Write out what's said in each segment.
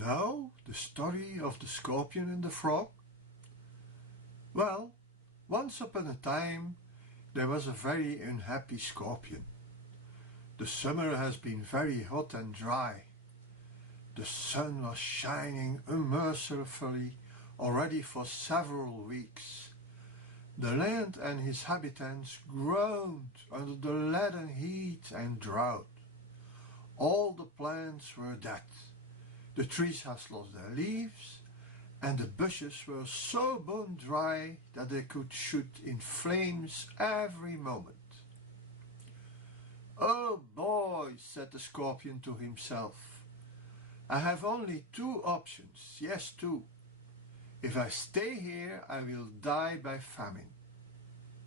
know the story of the scorpion and the frog? Well, once upon a time there was a very unhappy scorpion. The summer has been very hot and dry. The sun was shining unmercifully already for several weeks. The land and his inhabitants groaned under the leaden heat and drought. All the plants were dead. The trees had lost their leaves, and the bushes were so bone dry that they could shoot in flames every moment. "Oh boy," said the scorpion to himself, "I have only two options, yes, two. If I stay here, I will die by famine.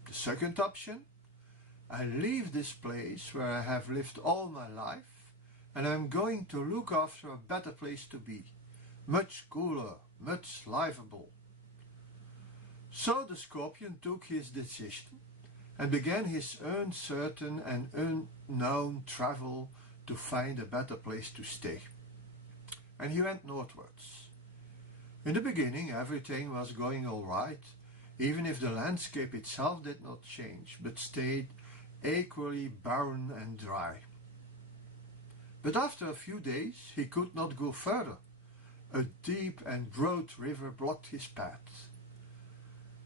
The second option, I leave this place where I have lived all my life, and I am going to look after a better place to be, much cooler, much livable." So the scorpion took his decision and began his uncertain and unknown travel to find a better place to stay. And he went northwards. In the beginning everything was going all right, even if the landscape itself did not change, but stayed equally barren and dry. But after a few days he could not go further. A deep and broad river blocked his path.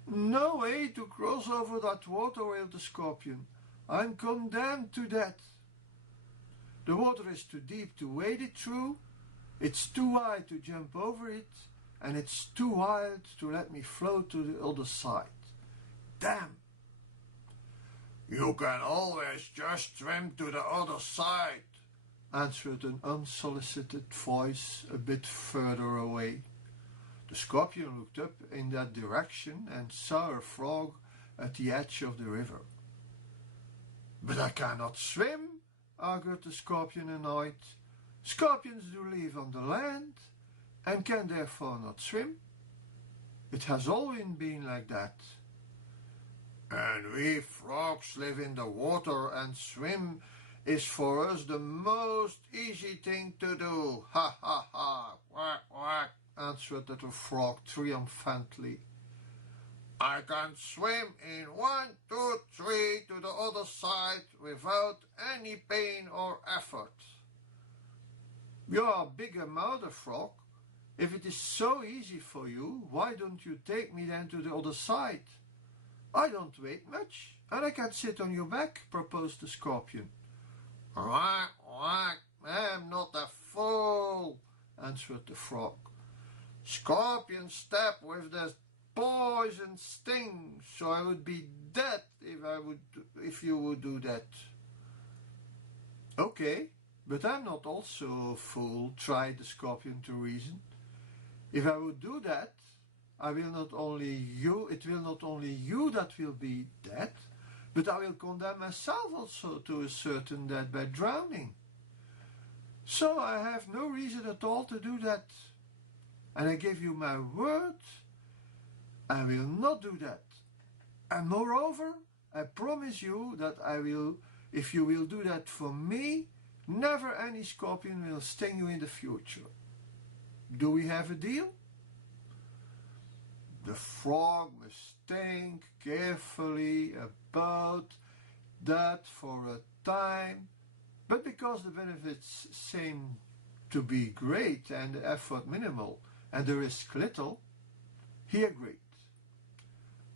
"No way to cross over that water," wailed the scorpion. "I'm condemned to death. The water is too deep to wade it through, it's too wide to jump over it, and it's too wild to let me float to the other side. Damn!" "You can always just swim to the other side," answered an unsolicited voice a bit further away. The scorpion looked up in that direction and saw a frog at the edge of the river. "But I cannot swim," argued the scorpion, annoyed. "Scorpions do live on the land and can therefore not swim. It has always been like that." "And we frogs live in the water, and swim is for us the most easy thing to do. Ha ha ha, quack quack," answered the frog triumphantly. "I can swim in 1, 2, 3 to the other side without any pain or effort." "You're a bigger mother frog. If it is so easy for you, why don't you take me then to the other side? I don't weigh much, and I can sit on your back," proposed the scorpion. "Quack, quack, I'm not a fool," answered the frog. "Scorpions stab with their poison sting, so I would be dead if you would do that." "Okay, but I'm not also a fool," tried the scorpion to reason. "If I would do that, it will not only you that will be dead, but I will condemn myself also to a certain death by drowning. So I have no reason at all to do that. And I give you my word, I will not do that. And moreover, I promise you that if you will do that for me, never any scorpion will sting you in the future. Do we have a deal?" The frog must think carefully about that for a time, but because the benefits seem to be great and the effort minimal and the risk little, he agreed.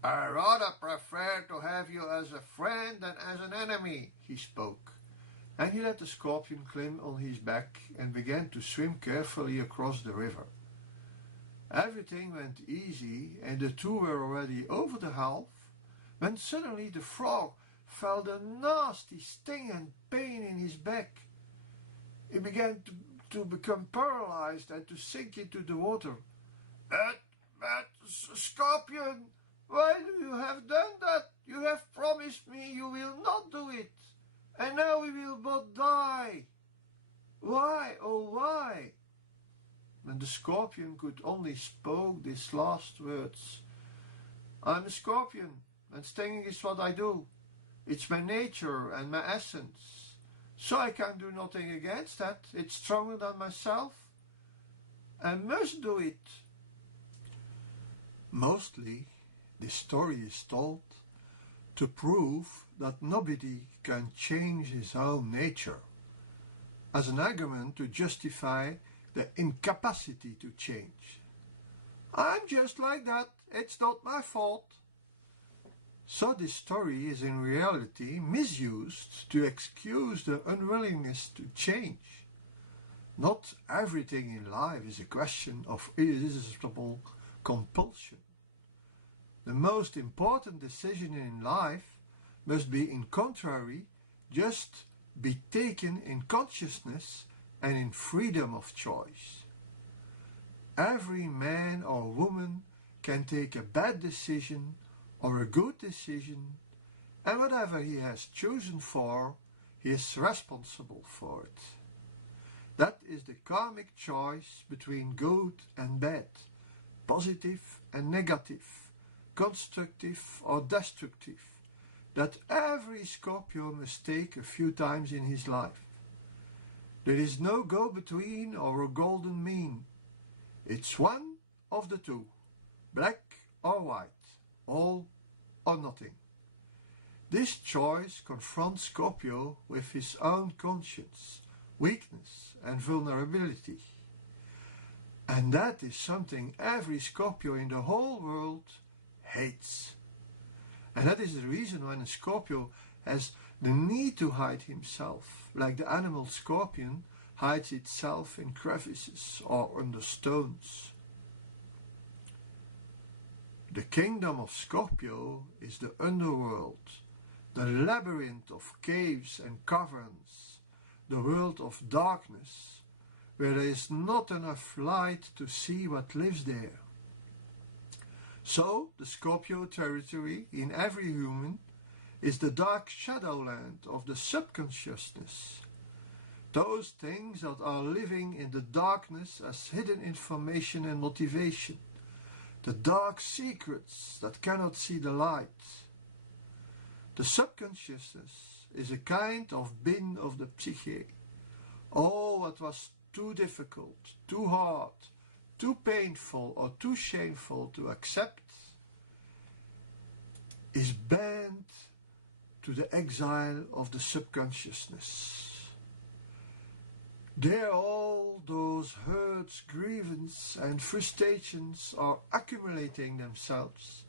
"I rather prefer to have you as a friend than as an enemy," he spoke, and he let the scorpion climb on his back and began to swim carefully across the river. Everything went easy, and the two were already over the half, when suddenly the frog felt a nasty sting and pain in his back. He began to become paralyzed and to sink into the water. But, Scorpion, why do you have done that? You have promised me you will not do it, and now we will both die. Why, oh why?" And the scorpion could only spoke these last words. "I'm a scorpion, and stinging is what I do. It's my nature and my essence. So I can do nothing against that. It's stronger than myself. and must do it. Mostly, this story is told to prove that nobody can change his own nature, as an argument to justify the incapacity to change. I'm just like that, it's not my fault. So this story is in reality misused to excuse the unwillingness to change. Not everything in life is a question of irresistible compulsion. The most important decision in life must be, in contrary, just be taken in consciousness and in freedom of choice. Every man or woman can take a bad decision or a good decision, and whatever he has chosen for, he is responsible for it. That is the karmic choice between good and bad, positive and negative, constructive or destructive, that every Scorpio must take a few times in his life. There is no go-between or a golden mean. It's one of the two, black or white, all or nothing. This choice confronts Scorpio with his own conscience, weakness and vulnerability. And that is something every Scorpio in the whole world hates. And that is the reason when a Scorpio has the need to hide himself, like the animal scorpion hides itself in crevices or under stones. The kingdom of Scorpio is the underworld, the labyrinth of caves and caverns, the world of darkness, where there is not enough light to see what lives there. So, the Scorpio territory in every human is the dark shadowland of the subconsciousness. Those things that are living in the darkness as hidden information and motivation. The dark secrets that cannot see the light. The subconsciousness is a kind of bin of the psyche. All what was too difficult, too hard, too painful or too shameful to accept is banned to the exile of the subconsciousness. There all those hurts, grievances and frustrations are accumulating themselves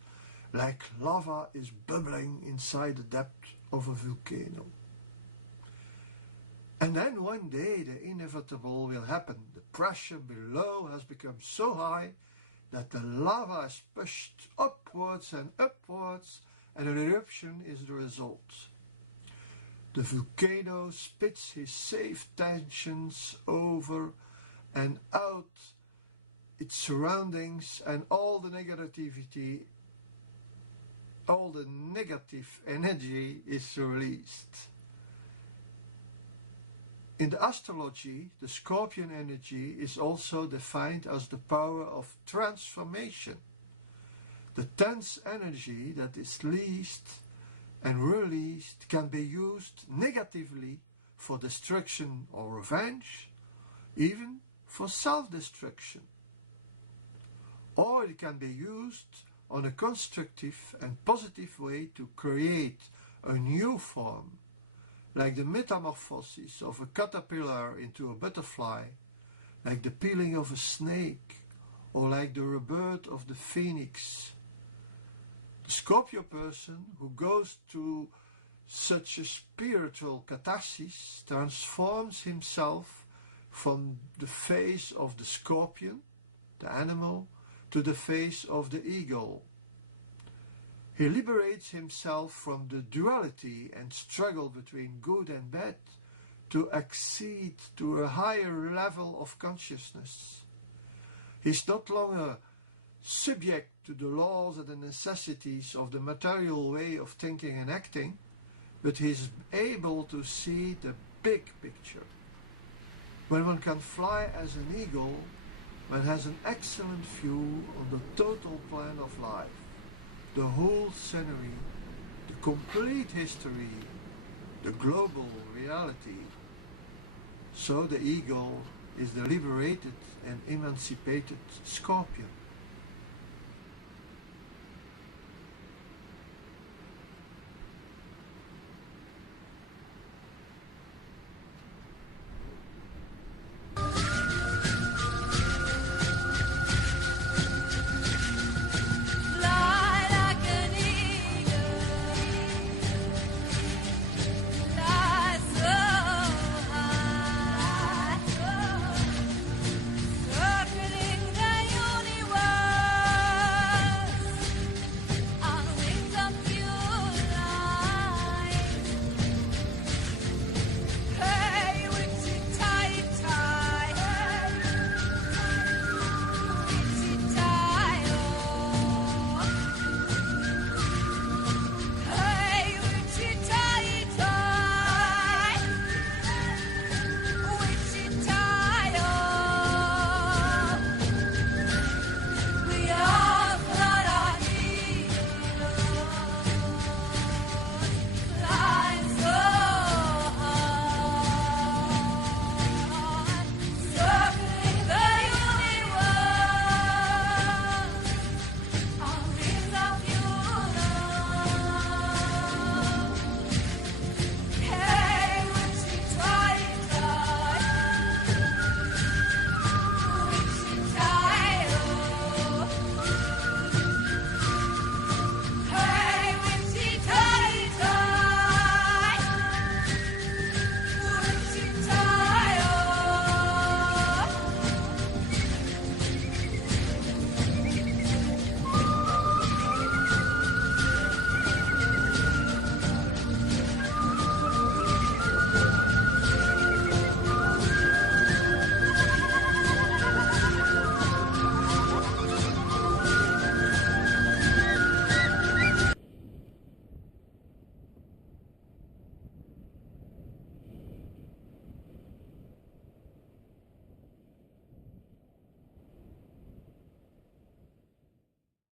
like lava is bubbling inside the depth of a volcano. And then one day the inevitable will happen. The pressure below has become so high that the lava is pushed upwards and upwards, and an eruption is the result. The volcano spits his safe tensions over and out its surroundings, and all the negativity, all the negative energy is released. In the astrology, the Scorpion energy is also defined as the power of transformation. The tense energy that is leased and released can be used negatively for destruction or revenge, even for self-destruction. Or it can be used on a constructive and positive way to create a new form, like the metamorphosis of a caterpillar into a butterfly, like the peeling of a snake, or like the rebirth of the phoenix. The Scorpio person who goes to such a spiritual catharsis transforms himself from the face of the scorpion, the animal, to the face of the eagle. He liberates himself from the duality and struggle between good and bad to accede to a higher level of consciousness. He is not longer subject to the laws and the necessities of the material way of thinking and acting, but he is able to see the big picture. When one can fly as an eagle, one has an excellent view on the total plan of life, the whole scenery, the complete history, the global reality. So the eagle is the liberated and emancipated Scorpion.